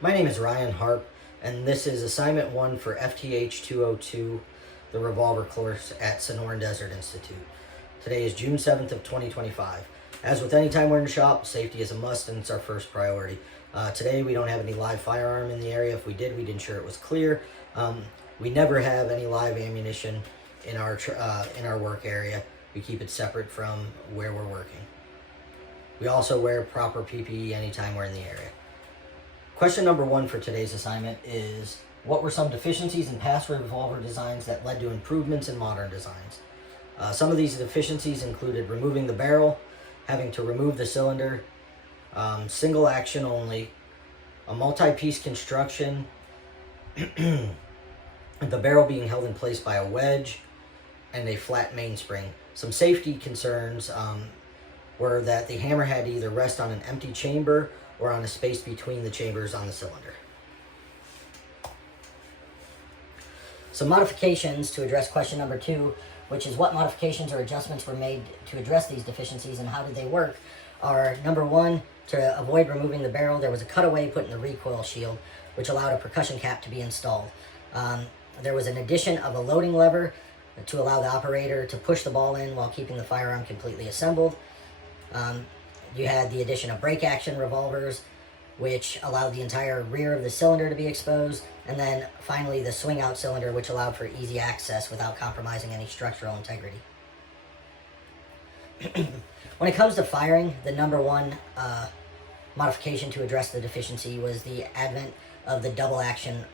My name is Ryan Harp, and this is assignment 1 for FTH 202, the revolver course at Sonoran Desert Institute. Today is June 7th of 2025. As with any time we're in the shop, safety is a must and it's our first priority. Today we don't have any live firearm in the area. If we did, we'd ensure it was clear. We never have any live ammunition in our work area. We keep it separate from where we're working. We also wear proper PPE anytime we're in the area. Question number 1 for today's assignment is, what were some deficiencies in past revolver designs that led to improvements in modern designs? Some of these deficiencies included removing the barrel, having to remove the cylinder, single action only, a multi-piece construction, the barrel being held in place by a wedge, and a flat mainspring. Some safety concerns were that the hammer had to either rest on an empty chamber or on a space between the chambers on the cylinder. Some modifications to address question number 2, which is what modifications or adjustments were made to address these deficiencies and how did they work, are number 1, to avoid removing the barrel, there was a cutaway put in the recoil shield, which allowed a percussion cap to be installed. There was an addition of a loading lever to allow the operator to push the ball in while keeping the firearm completely assembled. You had the addition of break action revolvers, which allowed the entire rear of the cylinder to be exposed, and then finally the swing out cylinder, which allowed for easy access without compromising any structural integrity. When it comes to firing, the number 1 modification to address the deficiency was the advent of the double action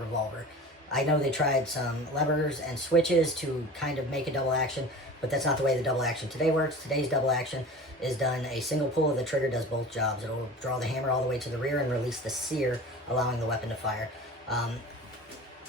revolver. I know they tried some levers and switches to kind of make a double action, but that's not the way the double action today works. Today's double action is done, a single pull of the trigger does both jobs. It will draw the hammer all the way to the rear and release the sear, allowing the weapon to fire.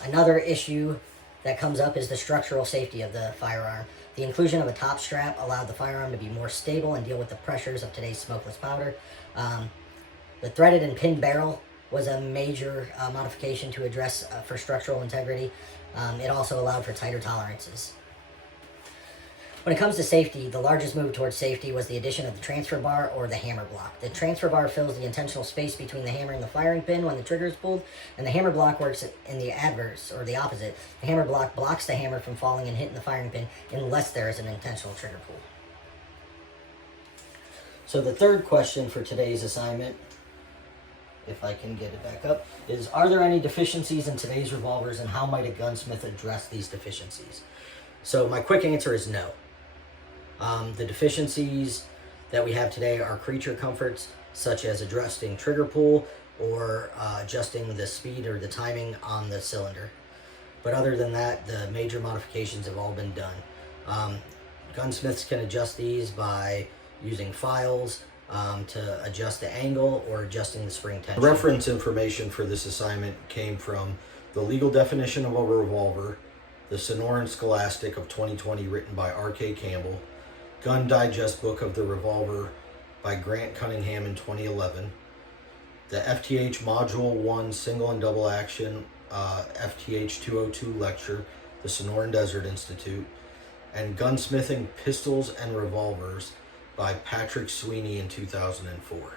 Another issue that comes up is the structural safety of the firearm. The inclusion of a top strap allowed the firearm to be more stable and deal with the pressures of today's smokeless powder. The threaded and pinned barrel was a major modification to address for structural integrity. It also allowed for tighter tolerances. When it comes to safety, the largest move towards safety was the addition of the transfer bar or the hammer block. The transfer bar fills the intentional space between the hammer and the firing pin when the trigger is pulled, and the hammer block works in the adverse, or the opposite. The hammer block blocks the hammer from falling and hitting the firing pin unless there is an intentional trigger pull. So the third question for today's assignment, if I can get it back up, is, are there any deficiencies in today's revolvers and how might a gunsmith address these deficiencies? So my quick answer is no. The deficiencies that we have today are creature comforts, such as adjusting trigger pull or adjusting the speed or the timing on the cylinder. But other than that, the major modifications have all been done. Gunsmiths can adjust these by using files to adjust the angle or adjusting the spring tension. Reference information for this assignment came from the legal definition of a revolver, the Sonoran Scholastic of 2020 written by R.K. Campbell, Gun Digest Book of the Revolver by Grant Cunningham in 2011, the FTH Module 1 Single and Double Action FTH 202 Lecture, the Sonoran Desert Institute, and Gunsmithing Pistols and Revolvers by Patrick Sweeney in 2004.